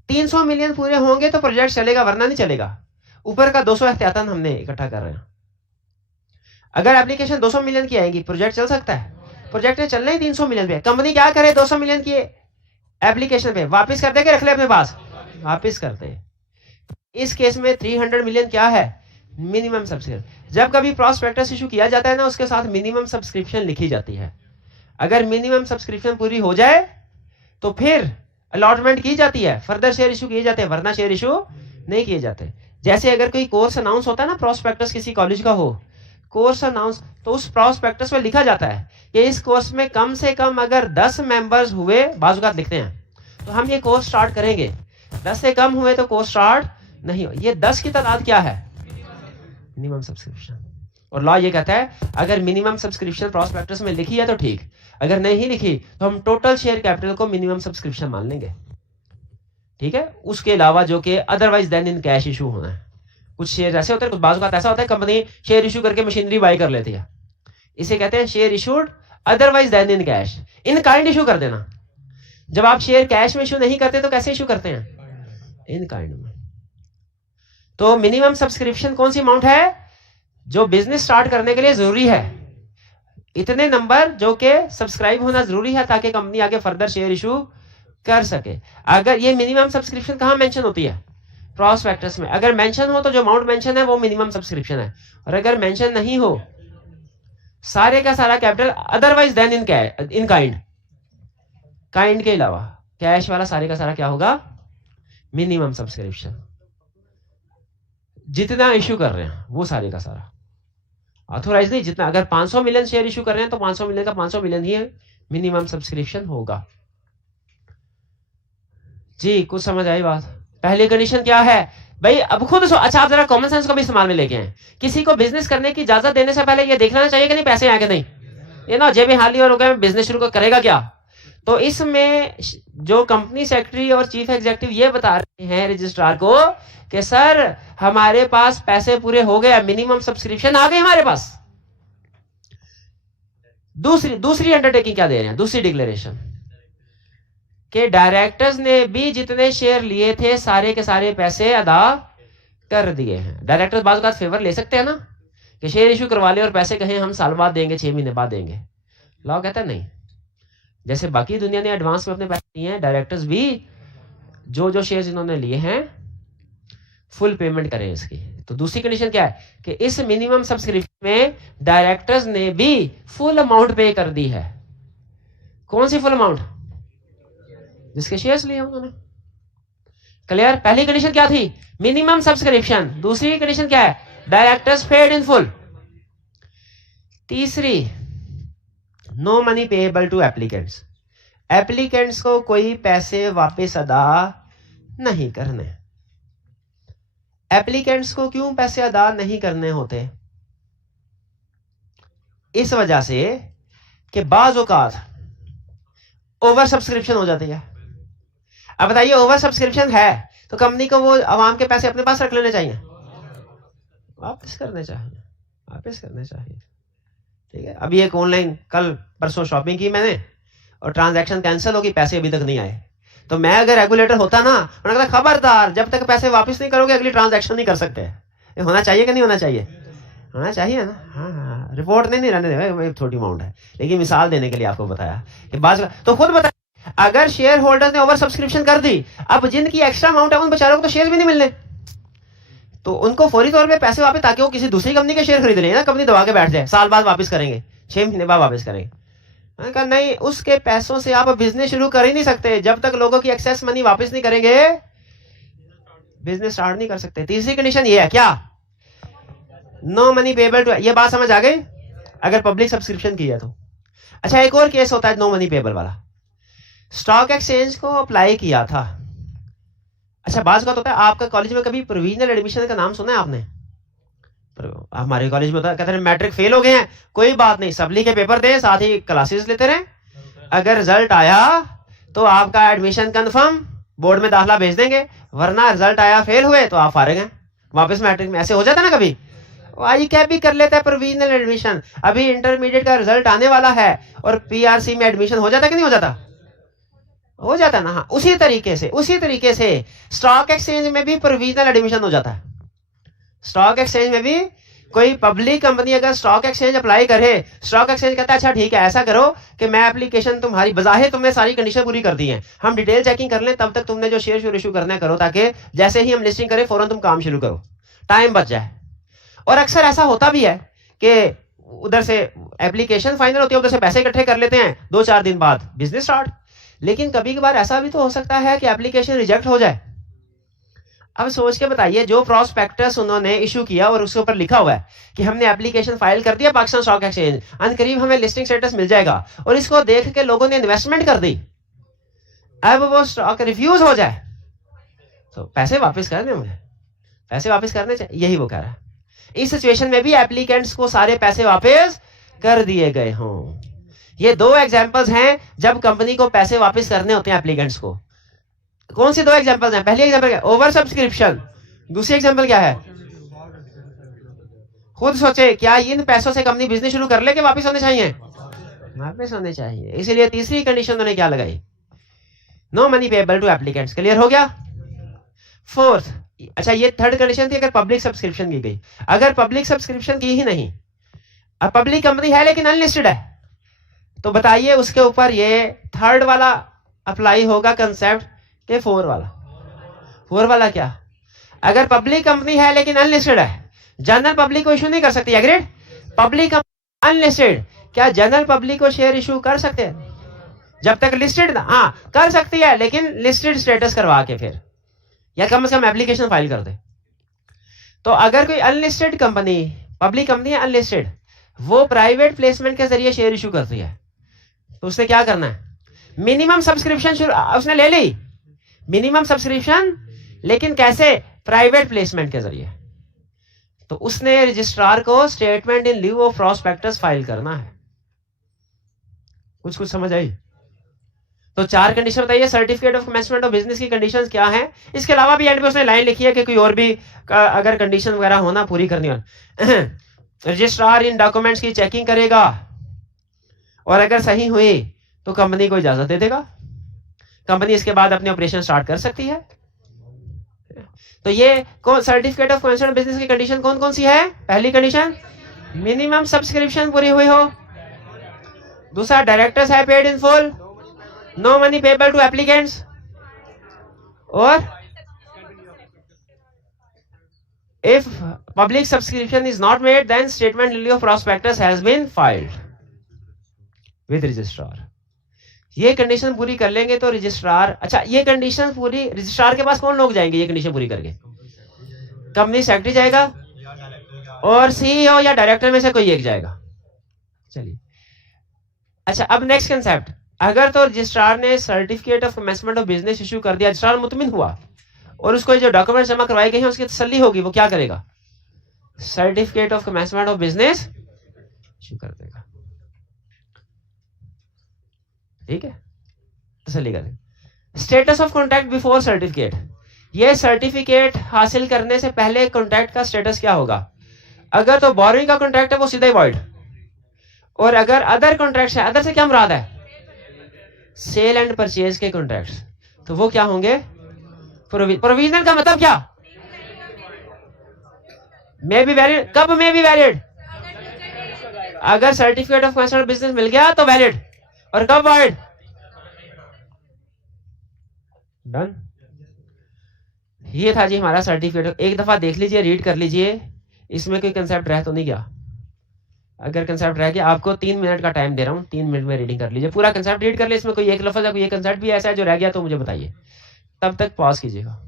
300 मिलियन पूरे होंगे तो प्रोजेक्ट चलेगा, वरना नहीं चलेगा। ऊपर का 200 एहतियातन हमने इकट्ठा कर रहे हैं। अगर एप्लीकेशन 200 मिलियन की आएगी, प्रोजेक्ट चल सकता है? प्रोजेक्ट ने चलना ही 300 मिलियन पे। कंपनी क्या करे, 200 मिलियन की एप्लीकेशन पे वापस कर दे के रख ले अपने पास? वापस करते। इस केस में 300 मिलियन क्या है? Minimum subscription. जब कभी प्रॉस्पेक्टस इशू किया जाता है ना, उसके साथ मिनिमम सब्सक्रिप्शन लिखी जाती है। अगर मिनिमम सब्सक्रिप्शन पूरी हो जाए तो फिर अलॉटमेंट की जाती है, फर्दर शेयर इशू किए जाते हैं, वरना शेयर इशू नहीं किए जाते। जैसे अगर कोई कोर्स अनाउंस होता है ना, प्रॉस्पेक्टस किसी कॉलेज का हो, कोर्स अनाउंस, तो उस प्रॉस्पेक्टस में लिखा जाता है कि इस कोर्स में कम से कम अगर 10 मेंबर्स हुए, बाजुकात लिखते हैं, तो हम ये कोर्स स्टार्ट करेंगे। 10 से कम हुए तो कोर्स स्टार्ट नहीं हो। ये 10 की तादाद क्या है? Minimum subscription. और लॉ ये कहता है अगर मिनिमम सब्सक्रिप्शन प्रॉस्पेक्टस में लिखी है तो ठीक, अगर नहीं लिखी तो हम टोटल शेयर कैपिटल को मिनिमम सब्सक्रिप्शन मान लेंगे। ठीक है, उसके अलावा जो कि otherwise than in cash issue होना है। कुछ शेयर ऐसे होते हैं, कुछ बाजू का ऐसा होता है, कंपनी शेयर इशू करके मशीनरी बाय कर लेती है, इसे कहते हैं share issued otherwise than in cash. In kind issue कर देना। जब आप शेयर कैश में इशू नहीं करते तो कैसे इशू करते हैं? इन काइंड में। तो मिनिमम सब्सक्रिप्शन कौन सी अमाउंट है जो बिजनेस स्टार्ट करने के लिए जरूरी है? इतने नंबर जो कि सब्सक्राइब होना जरूरी है ताकि कंपनी आगे फर्दर शेयर इशू कर सके। अगर ये मिनिमम सब्सक्रिप्शन कहां मेंशन होती है? प्रॉस्पेक्टस में। अगर मेंशन हो तो जो अमाउंट मेंशन है वो मिनिमम सब्सक्रिप्शन है, और अगर मेंशन नहीं हो, सारे का सारा capital otherwise than in kind, kind के अलावा कैश वाला सारे का सारा क्या होगा? Minimum subscription. जितना इशू कर रहे हैं वो सारे का सारा, ऑथोराइज नहीं, जितना। अगर 500 मिलियन शेयर इशू कर रहे हैं तो 500 मिलियन का 500 मिलियन ही मिनिमम सब्सक्रिप्शन होगा। जी कुछ समझ आई बात? पहली कंडीशन क्या है भाई? अब खुद अच्छा, आप जरा कॉमन सेंस को भी इस्तेमाल में लेके आए। किसी को बिजनेस करने की इजाजत देने से पहले ये देख लेना चाहिए कि नहीं पैसे आए कि नहीं। ये ना जेबें खाली और हो गए, बिजनेस शुरू करेगा क्या? तो इसमें जो कंपनी सेक्रेटरी और चीफ एग्जीक्यूटिव ये बता रहे हैं रजिस्ट्रार को कि सर हमारे पास पैसे पूरे हो गए, मिनिमम सब्सक्रिप्शन आ गई हमारे पास। दूसरी अंडरटेकिंग क्या दे रहे हैं? दूसरी डिक्लेरेशन कि डायरेक्टर्स ने भी जितने शेयर लिए थे सारे के सारे पैसे अदा कर दिए हैं। डायरेक्टर्स बाद का फेवर ले सकते हैं ना कि शेयर इशू करवा ले और पैसे कहें हम साल बाद देंगे, 6 महीने बाद देंगे। लॉ कहता है नहीं, जैसे बाकी दुनिया ने एडवांस में अपने पैसे दिए हैं, डायरेक्टर्स भी जो जो शेयर्स इन्होंने लिए हैं फुल पेमेंट करें इसकी। तो दूसरी कंडीशन क्या है कि इस मिनिमम सब्सक्रिप्शन में डायरेक्टर्स ने भी फुल अमाउंट पे कर दी है। कौन सी फुल अमाउंट? जिसके शेयर्स लिए उन्होंने। क्लियर? पहली कंडीशन क्या थी? Minimum subscription. दूसरी कंडीशन क्या है? Directors paid in full. तीसरी, no money payable to applicants. Applicants को कोई पैसे वापस अदा नहीं करने। एप्लीकेंट्स को क्यों पैसे अदा नहीं करने होते? इस वजह से कि बाज औकात ओवर सब्सक्रिप्शन हो जाती है। अब बताइए, ओवर सब्सक्रिप्शन है तो कंपनी को वो आवाम के पैसे अपने पास रख लेने चाहिए, वापस करने चाहिए, वापस करने चाहिए। ठीक है, अभी एक ऑनलाइन कल परसों शॉपिंग की मैंने और ट्रांजैक्शन कैंसिल होगी, पैसे अभी तक नहीं आए। तो मैं अगर रेगुलेटर होता ना, उन्होंने कहा खबरदार जब तक पैसे वापस नहीं करोगे अगली ट्रांजैक्शन नहीं कर सकते। ये होना चाहिए कि नहीं होना चाहिए? होना चाहिए ना। हाँ, रिपोर्ट नहीं रहने दे, छोटी अमाउंट है, लेकिन मिसाल देने के लिए आपको बताया कि बात। तो खुद बताया, अगर शेयर होल्डर ने ओवर सब्सक्रिप्शन कर दी, अब जिनकी एक्स्ट्रा अमाउंट है उन बेचारों को तो शेयर भी नहीं मिलने, तो उनको फौरी तौर पे पैसे वापस, ताकि वो किसी दूसरी कंपनी के शेयर खरीद ले ना, कंपनी दबा के बैठ जाए, साल बाद वापस करेंगे, 6 महीने बाद वापस करेंगे। मैंने कहा नहीं, उसके पैसों से आप बिजनेस शुरू कर ही नहीं सकते। जब तक लोगों की एक्सेस मनी वापस नहीं करेंगे बिजनेस स्टार्ट नहीं कर सकते। तीसरी कंडीशन ये है क्या? No money payable to. ये बात समझ आ गई? अगर पब्लिक सब्सक्रिप्शन की है तो। अच्छा, एक और केस होता है नो मनी पेएबल वाला, स्टॉक एक्सचेंज को अप्लाई किया था। अच्छा, बात का होता है, आपका कॉलेज में कभी प्रोविजनल एडमिशन का नाम सुना है आपने? हमारे कॉलेज में होता है, कहते हैं मैट्रिक फेल हो गए हैं, कोई बात नहीं, सप्ली के पेपर दे, साथ ही क्लासेस लेते रहे, अगर रिजल्ट आया तो आपका एडमिशन कंफर्म, बोर्ड में दाखिला भेज देंगे, वरना रिजल्ट आया फेल हुए तो आप फारिग हैं, वापस मैट्रिक में। ऐसे हो जाता है ना कभी, आई कैप भी कर लेता है प्रोविजनल एडमिशन। अभी इंटरमीडिएट का रिजल्ट आने वाला है और पीआरसी में एडमिशन हो जाता कि नहीं हो जाता? हो जाता ना। हाँ, उसी तरीके से स्टॉक एक्सचेंज में भी प्रोविजनल एडमिशन हो जाता है। स्टॉक एक्सचेंज में भी कोई पब्लिक कंपनी अगर स्टॉक एक्सचेंज अप्लाई करे, स्टॉक एक्सचेंज कहता है अच्छा ठीक है ऐसा करो कि मैं एप्लीकेशन तुम्हारी बज़ाहिर तुमने सारी कंडीशन पूरी कर दी हैं, हम डिटेल चेकिंग कर लें, तब तक तुमने जो शेयर इशू करना है करो, ताकि जैसे ही हम लिस्टिंग करें फौरन तुम काम शुरू करो, टाइम बच जाए। और अक्सर ऐसा होता भी है कि उधर से एप्लीकेशन फाइनल होती है, उधर से पैसे इकट्ठे कर लेते हैं, 2-4 दिन बाद बिजनेस स्टार्ट। लेकिन कभी कभार ऐसा भी तो हो सकता है कि एप्लीकेशन रिजेक्ट हो जाए। अब सोच के बताइए, जो प्रॉस्पेक्टस उन्होंने इशू किया और उसके ऊपर लिखा हुआ है कि हमने एप्लीकेशन फाइल कर दिया पाकिस्तान स्टॉक एक्सचेंज, अनकरीब हमें लिस्टिंग स्टेटस मिल जाएगा, और इसको देख के लोगों ने इन्वेस्टमेंट कर दी, अब वो स्टॉक रिफ्यूज हो जाए तो पैसे वापस करने मुझे, पैसे वापस करने चाहिए, यही वो कह रहा है। इस सिचुएशन में भी एप्लीकेंट्स को सारे पैसे वापस कर दिए गए हों। ये 2 एग्जांपल्स हैं जब कंपनी को पैसे वापस करने होते हैं एप्लीकेंट्स को। कौन सी 2 एग्जांपल्स हैं? पहली एग्जांपल क्या? Over subscription. दूसरी एग्जांपल क्या है? खुद सोचे क्या इन पैसों से कंपनी बिजनेस शुरू कर ले कि वापस होने चाहिए? वापस होने चाहिए। इसलिए तीसरी कंडीशन उन्होंने क्या लगाई? No money payable to applicants. Clear हो गया? फोर्थ, अच्छा ये थर्ड कंडीशन थी अगर पब्लिक सब्सक्रिप्शन की गई। अगर पब्लिक सब्सक्रिप्शन की ही नहीं, अब पब्लिक कंपनी है लेकिन अनलिस्टेड है, तो बताइए उसके ऊपर ये थर्ड वाला अप्लाई होगा कंसेप्ट के 4 वाला? 4 वाला क्या? अगर पब्लिक कंपनी है लेकिन अनलिस्टेड है, जनरल पब्लिक को इशू नहीं कर सकती। एग्रीड? पब्लिक अनलिस्टेड, क्या जनरल पब्लिक को शेयर इशू कर सकते हैं? जब तक लिस्टेड ना, हाँ कर सकती है, लेकिन लिस्टेड स्टेटस करवा के फिर, या कम से कम एप्लीकेशन फाइल कर दे। तो अगर कोई अनलिस्टेड कंपनी, पब्लिक कंपनी है अनलिस्टेड, वो प्राइवेट प्लेसमेंट के जरिए शेयर इशू करती है, तो उसने क्या करना है? मिनिमम सब्सक्रिप्शन उसने ले ली, मिनिमम सब्सक्रिप्शन, लेकिन कैसे? प्राइवेट प्लेसमेंट के जरिए। तो उसने रजिस्ट्रार को statement in lieu of prospectus file करना है। कुछ समझ आई? तो 4 कंडीशन बताइए। Certificate of commencement of business की कंडीशंस क्या हैं? इसके अलावा भी एंड में उसने लाइन लिखी है कि कोई और भी अगर कंडीशन वगैरह होना पूरी करनी हो। रजिस्ट्रार इन डॉक्यूमेंट्स की चेकिंग करेगा और अगर सही हुई तो कंपनी को इजाजत दे देगा, कंपनी इसके बाद अपने ऑपरेशन स्टार्ट कर सकती है। तो ये certificate of commencement of business की कंडीशन कौन कौन सी है? पहली कंडीशन मिनिमम सब्सक्रिप्शन पूरी हुई हो, दूसरा डायरेक्टर्स है paid in full, no money payable to applicants, और if public subscription is not made then statement in lieu of prospectus has been filed with registrar। ये कंडीशन पूरी कर लेंगे तो रजिस्ट्रार, अच्छा ये कंडीशन पूरी, रजिस्ट्रार के पास कौन लोग जाएंगे ये कंडीशन पूरी करके? कंपनी सेक्रेटरी जाएगा और सीईओ या डायरेक्टर में से कोई एक जाएगा। चलिए, अच्छा अब नेक्स्ट कंसेप्ट, अगर तो रजिस्ट्रार ने certificate of commencement of business issue कर दिया, रजिस्ट्रार मुतमिन हुआ और उसको जो डॉक्यूमेंट जमा करवाए गए हैं उसकी तसल्ली होगी, वो क्या करेगा? Certificate of commencement of business issue कर देगा। ठीक है, तसल्ली करेगा। Status of contract before certificate, ये सर्टिफिकेट हासिल करने से पहले कॉन्ट्रैक्ट का स्टेटस क्या होगा? अगर तो बोरोइंग का कॉन्ट्रैक्ट है वो सीधा ही वॉइड, और अगर अदर कॉन्ट्रैक्ट है, अदर से क्या मुराद है? सेल एंड परचेज के कॉन्ट्रैक्ट्स, तो वो क्या होंगे? प्रोविजनल का मतलब क्या? May be valid. कब मे बी वैलिड? अगर सर्टिफिकेट ऑफ कमेंसमेंट बिजनेस मिल गया तो वैलिड, और कब वैलिड? डन। ये था जी हमारा सर्टिफिकेट। एक दफा देख लीजिए, रीड कर लीजिए, इसमें कोई कंसेप्ट रह तो नहीं गया? अगर कंसेप्ट रह गया, आपको 3 मिनट का टाइम दे रहा हूं, 3 मिनट में रीडिंग कर लीजिए, पूरा कंसेप्ट रीड कर लीजिए। इसमें कोई एक लफ्ज या कोई एक कंसेप्ट भी ऐसा है जो रह गया तो मुझे बताइए, तब तक पॉज कीजिएगा।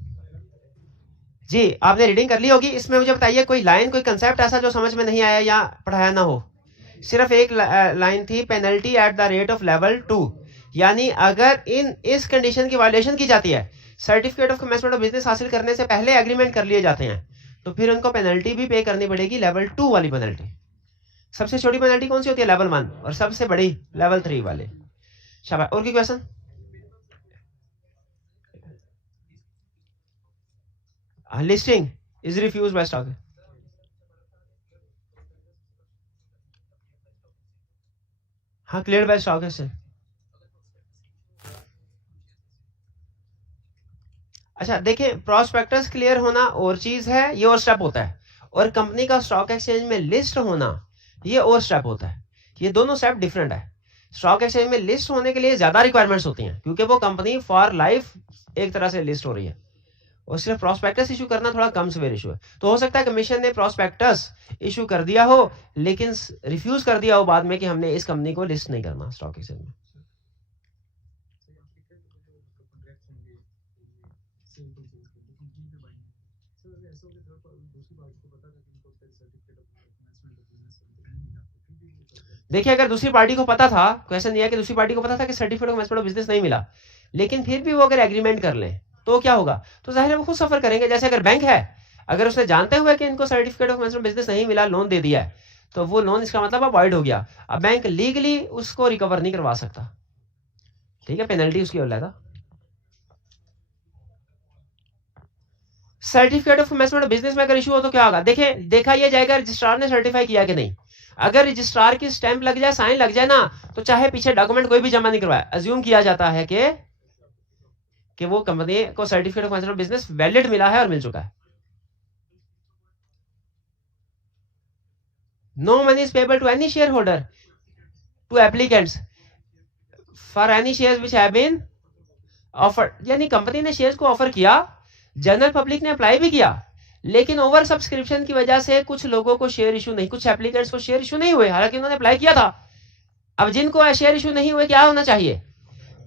जी आपने रीडिंग कर ली होगी, इसमें मुझे बताइए कोई लाइन, कोई कंसेप्ट ऐसा जो समझ में नहीं आया या पढ़ाया ना हो। सिर्फ एक लाइन थी, penalty at the rate of level 2, यानी अगर इस कंडीशन की वायलेशन की जाती है, certificate of commencement of business हासिल करने से पहले एग्रीमेंट कर लिए जाते हैं, तो फिर उनको पेनल्टी भी पे करनी पड़ेगी, लेवल 2 वाली पेनल्टी। सबसे छोटी पेनल्टी कौन सी होती है? लेवल 1, और सबसे बड़ी लेवल 3 वाले। शाबाश। और की question? Listing is refuse by stock. हाँ, क्लियर बाय स्टॉक एक्सचेंज। अच्छा देखिए, प्रोस्पेक्टस क्लियर होना और चीज है, ये और स्टेप होता है, और कंपनी का स्टॉक एक्सचेंज में लिस्ट होना ये और स्टेप होता है। ये दोनों स्टेप डिफरेंट है। स्टॉक एक्सचेंज में लिस्ट होने के लिए ज्यादा रिक्वायरमेंट्स होती हैं, क्योंकि वो कंपनी फॉर लाइफ एक तरह से लिस्ट हो रही है, और सिर्फ प्रोस्पेक्टस इशू करना थोड़ा कम सवेर इशू है। तो हो सकता है कमीशन ने प्रोस्पेक्टस इशू कर दिया हो, लेकिन रिफ्यूज कर दिया हो बाद में कि हमने इस कंपनी को लिस्ट नहीं करना स्टॉक एक्सचेंज में। देखिए, अगर दूसरी पार्टी को पता था, क्वेश्चन दिया कि दूसरी पार्टी को पता था कि certificate of commencement of business नहीं मिला, लेकिन फिर भी वो अगर एग्रीमेंट कर लें तो क्या होगा? तो जाहिर है वो खुद सफर करेंगे। जैसे अगर बैंक है, अगर उसने जानते हुए कि इनको certificate of commencement of business नहीं मिला, लोन दे दिया है, तो वो लोन इसका मतलब अब वॉइड हो गया। अब बैंक लीगली उसको रिकवर नहीं करवा सकता, ठीक है, पेनल्टी उसकी हो जाएगा। Certificate of commencement of business में अगर इशू हो तो क्या होगा? देखिए, देखा यह जाएगा रजिस्ट्रार ने सर्टिफाई किया कि नहीं। अगर रजिस्ट्रार की स्टैंप लग जाए, साइन लग जाए ना, तो चाहे पीछे डॉक्यूमेंट कोई भी जमा नहीं करवाया, अज्यूम किया जाता है कि वो कंपनी को certificate of commencement of business valid मिला है और मिल चुका है। No money is payable to any shareholder to applicants for any shares which have been offered. यानी कंपनी ने शेयर्स को ऑफर किया, जनरल पब्लिक ने अप्लाई भी किया, लेकिन ओवर सब्सक्रिप्शन की वजह से कुछ लोगों को शेयर इशू नहीं, कुछ एप्लीकेंट्स को शेयर इशू नहीं हुए, हालांकि उन्होंने अप्लाई किया था। अब जिनको शेयर इशू नहीं हुए, क्या होना चाहिए?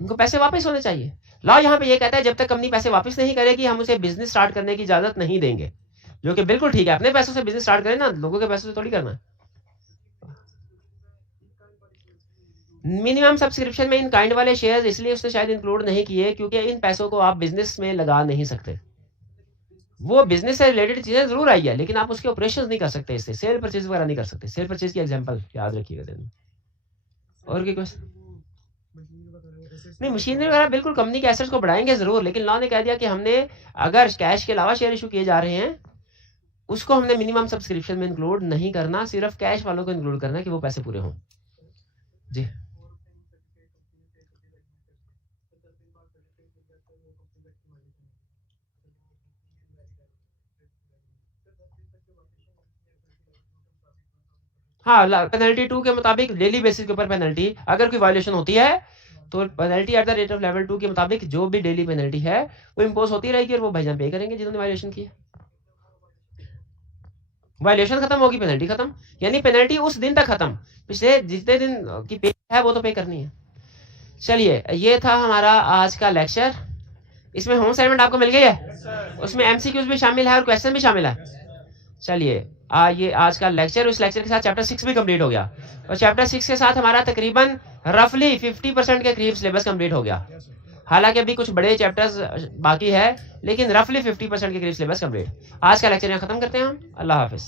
उनको पैसे वापस होने चाहिए। लॉ यहाँ पे ये कहता है जब तक कंपनी पैसे वापस नहीं करेगी, हम उसे बिजनेस स्टार्ट करने की इजाजत नहीं देंगे, जो कि बिल्कुल ठीक है। अपने पैसों से बिजनेस स्टार्ट करें ना, लोगों के पैसों से थोड़ी करना है। मिनिमम सब्सक्रिप्शन में इन काइंड वाले शेयर्स इसलिए उसने शायद इंक्लूड नहीं किए क्योंकि इन पैसों को आप बिजनेस में लगा नहीं सकते। वो बिजनेस से रिलेटेड चीजें जरूर आई है, लेकिन आप उसके ऑपरेशंस नहीं कर सकते, इससे सेल परचेज वगैरह नहीं कर सकते। सेल परचेज की एग्जांपल याद रखिएगा दिन में। और क्या क्वेश्चन? नहीं, मशीनरी वगैरह बिल्कुल कंपनी के एसेट्स को बढ़ाएंगे जरूर, लेकिन लॉ ने कह दिया कि हमने अगर कैश के अलावा शेयर इशू किए जा रहे हैं, उसको हमने मिनिमम सब्सक्रिप्शन में इंक्लूड नहीं करना, सिर्फ कैश वालों को इंक्लूड करना कि वो पैसे पूरे हों। जी हाँ, पेनल्टी 2 के मुताबिक डेली बेसिस के ऊपर पेनल्टी, अगर कोई वायलेशन होती है तो penalty at the rate of level 2 के मुताबिक जो भी डेली पेनल्टी है वो इंपोज होती रहेगी, और वो भाईजान पे करेंगे जिन्होंने वायलेशन की है। वायलेशन खत्म होगी, पेनल्टी खत्म, यानी पेनल्टी उस दिन तक खत्म, पिछले जितने दिन की पे है वो तो पे करनी है। चलिए, ये था हमारा आज का लेक्चर। इसमें होम असाइनमेंट आपको मिल गई है, उसमें एमसीक्यूज भी शामिल है और क्वेश्चन भी शामिल है। चलिए, ये आज का लेक्चर, उस लेक्चर के साथ चैप्टर 6 भी कंप्लीट हो गया, और चैप्टर 6 के साथ हमारा तकरीबन रफली 50% के करीब सिलेबस कंप्लीट हो गया। हालांकि अभी कुछ बड़े चैप्टर्स बाकी है, लेकिन रफली 50% के करीब सिलेबस कंप्लीट। आज का लेक्चर यहाँ खत्म करते हैं हम। अल्लाह हाफिज।